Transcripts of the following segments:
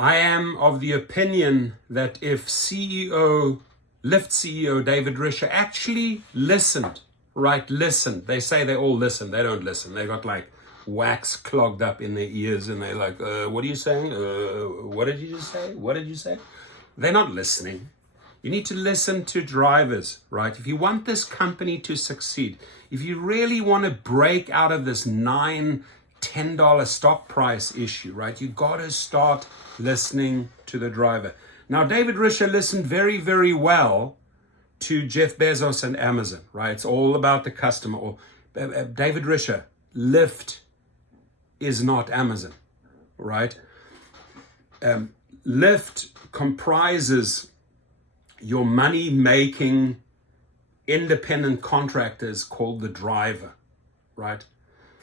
I am of the opinion that if Lyft CEO David Risher actually listened, they say they all listen, they don't listen. They got like wax clogged up in their ears and they're like, what are you saying? What did you just say? What did you say? They're not listening. You need to listen to drivers, right? If you want this company to succeed, if you really want to break out of this $9-10 stock price issue, right? You got to start listening to the driver. Now, David Risher listened very, very well to Jeff Bezos and Amazon, right? It's all about the customer. David Risher, Lyft is not Amazon, right? Lyft comprises your money-making independent contractors called the driver, right?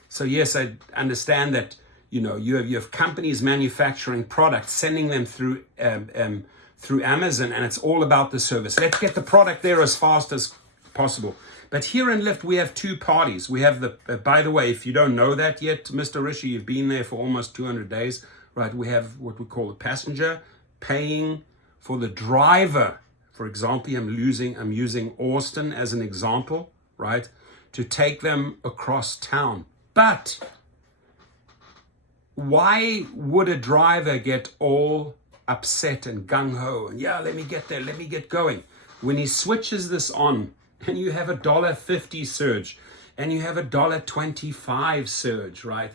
So yes, I understand that you have companies manufacturing products, sending them through Amazon, and it's all about the service. Let's get the product there as fast as possible. But here in Lyft, we have two parties. We have by the way, if you don't know that yet, Mr. Risher, you've been there for almost 200 days, right? We have what we call the passenger paying for the driver. For example, I'm using Austin as an example, right? To take them across town. But why would a driver get all upset and gung-ho and let me get there, let me get going, when he switches this on and you have a $1.50 surge and you have a $1.25 surge, right?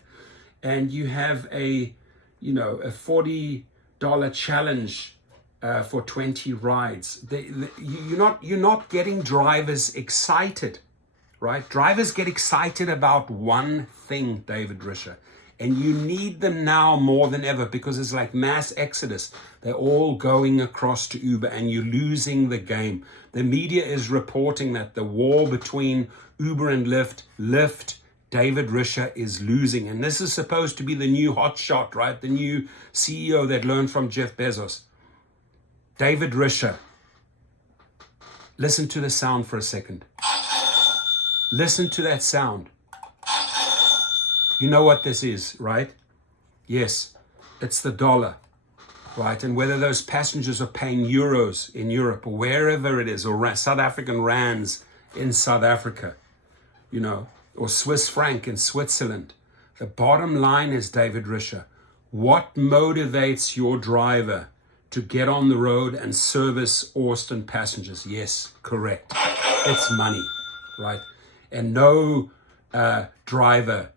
And you have a $40 challenge for 20 rides. You're not getting drivers excited, right? Drivers get excited about one thing, David Risher, and you need them now more than ever because it's like mass exodus. They're all going across to Uber and you're losing the game. The media is reporting that the war between Uber and Lyft, David Risher is losing. And this is supposed to be the new hotshot, right? The new CEO that learned from Jeff Bezos. David Risher, listen to the sound for a second. Listen to that sound. You know what this is, right? Yes, it's the dollar, right? And whether those passengers are paying euros in Europe or wherever it is, or South African rands in South Africa, or Swiss franc in Switzerland. The bottom line is, David Risher, what motivates your driver to get on the road and service Austin passengers? Yes, correct. It's money, right? And no driver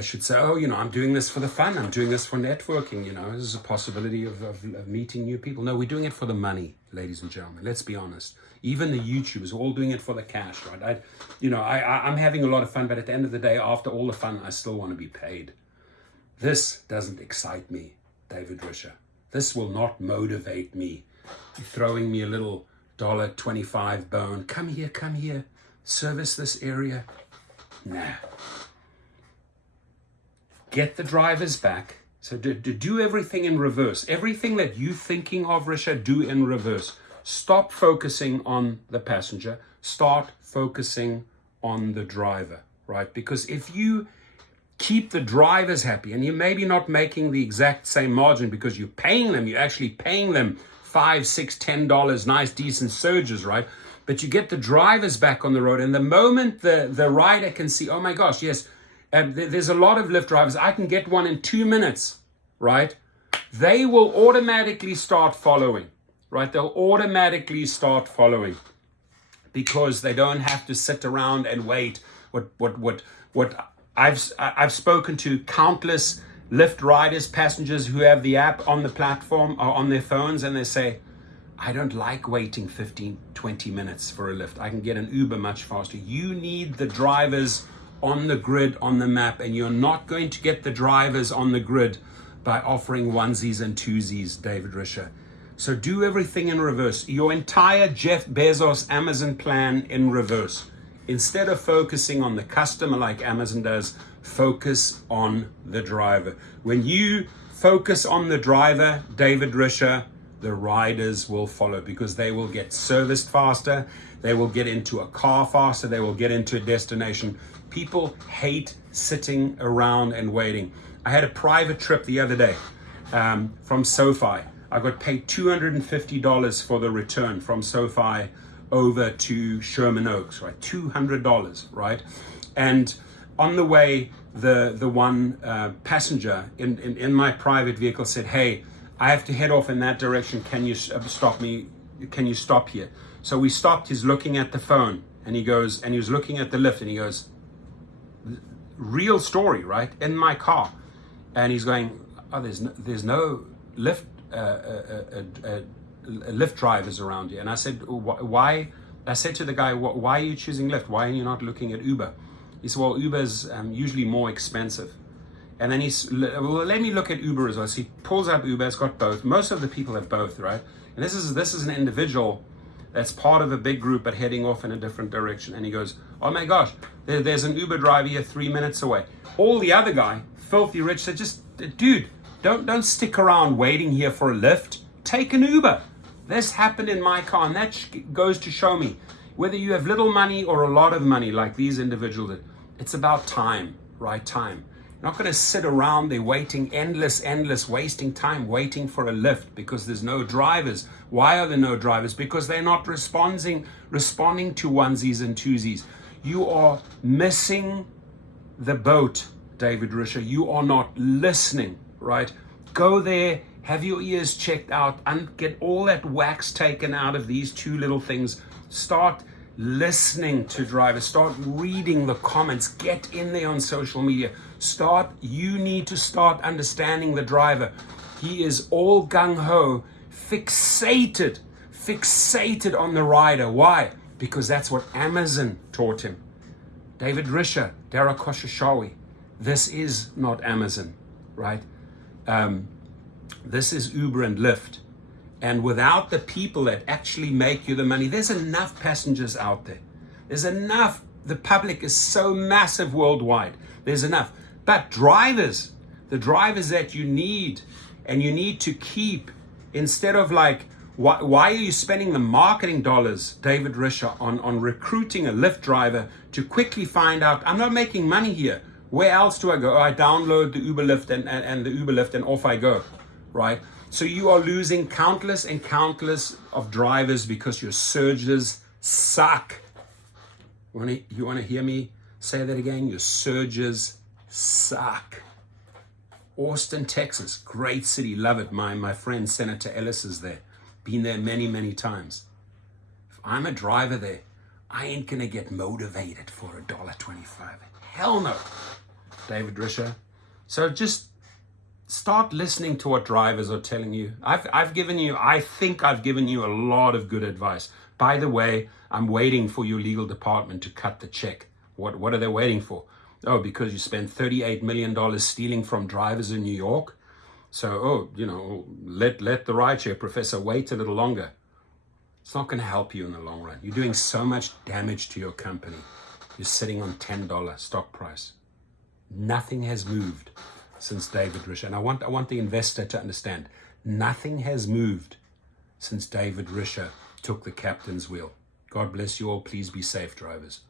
should say, I'm doing this for the fun. I'm doing this for networking. This is a possibility of meeting new people. No, we're doing it for the money, ladies and gentlemen. Let's be honest. Even the YouTubers are all doing it for the cash, right? I'm having a lot of fun, but at the end of the day, after all the fun, I still want to be paid. This doesn't excite me, David Risher. This will not motivate me. You're throwing me a little $1.25 bone. Come here, service this area. Nah. Get the drivers back. So do everything in reverse. Everything that you're thinking of, Risher, do in reverse. Stop focusing on the passenger. Start focusing on the driver, right? Because if you keep the drivers happy, and you're maybe not making the exact same margin because you're actually paying them $5, $6, $10, nice, decent surges, right? But you get the drivers back on the road, and the moment the rider can see, oh my gosh, yes, there's a lot of Lyft drivers, I can get one in 2 minutes, right? They will automatically start following, right? They'll automatically start following because they don't have to sit around and wait. What I've spoken to countless Lyft riders, passengers who have the app on the platform or on their phones, and they say, I don't like waiting 15, 20 minutes for a Lyft. I can get an Uber much faster. You need the drivers on the grid, on the map, and you're not going to get the drivers on the grid by offering onesies and twosies, David Risher. So do everything in reverse. Your entire Jeff Bezos Amazon plan in reverse. Instead of focusing on the customer like Amazon does, focus on the driver. When you focus on the driver, David Risher, the riders will follow because they will get serviced faster, they will get into a car faster, they will get into a destination. People hate sitting around and waiting. I had a private trip the other day from SoFi. I got paid $250 for the return from SoFi over to Sherman Oaks, right? $200, right? And on the way, the one passenger in my private vehicle said, "Hey, I have to head off in that direction. Can you stop me? Can you stop here?" So we stopped. He's looking at the phone, and he goes, and he was looking at the Lyft, and he goes, "Real story, right? In my car." And he's going, "Oh, there's no Lyft Lyft drivers around here." And I said, "Why?" I said to the guy, "Why are you choosing Lyft? Why are you not looking at Uber?" He said, "Well, Uber's usually more expensive." And then "Well, let me look at Uber as well." So he pulls up Uber. It's got both. Most of the people have both, right? And this is an individual that's part of a big group but heading off in a different direction. And he goes, "Oh my gosh, there's an Uber driver here 3 minutes away." All the other guy, filthy rich, said, "Just, dude, don't stick around waiting here for a Lyft. Take an Uber." This happened in my car, and that goes to show me whether you have little money or a lot of money like these individuals did, it's about time, right? Time. You're not going to sit around there waiting, endless, wasting time waiting for a Lyft because there's no drivers. Why are there no drivers? Because they're not responding to onesies and twosies. You are missing the boat, David Risher. You are not listening, right? Go there, have your ears checked out, and get all that wax taken out of these two little things. Start listening to drivers. Start reading the comments. Get in there on social media. You need to start understanding the driver. He is all gung-ho, fixated on the rider. Why? Because that's what Amazon taught him. David Risher, Dara Koshashawi, this is not Amazon, right? This is Uber and Lyft. And without the people that actually make you the money, there's enough passengers out there. There's enough. The public is so massive worldwide. There's enough. But drivers, the drivers that you need and you need to keep, instead of like, why are you spending the marketing dollars, David Risher, on recruiting a Lyft driver to quickly find out, I'm not making money here. Where else do I go? Oh, I download the Uber Lyft and the Uber Lyft and off I go, right? So you are losing countless and countless of drivers because your surges suck. You want to hear me say that again? Your surges suck. Austin, Texas, great city, love it. My friend Senator Ellis is there. Been there many, many times. If I'm a driver there, I ain't gonna get motivated for $1.25. Hell no, David Risher. So just start listening to what drivers are telling you. I think I've given you a lot of good advice. By the way, I'm waiting for your legal department to cut the check. What are they waiting for? Oh, because you spent $38 million stealing from drivers in New York? So, let the rideshare professor wait a little longer. It's not going to help you in the long run. You're doing so much damage to your company. You're sitting on $10 stock price. Nothing has moved since David Risher. And I want the investor to understand, nothing has moved since David Risher took the captain's wheel. God bless you all. Please be safe, drivers.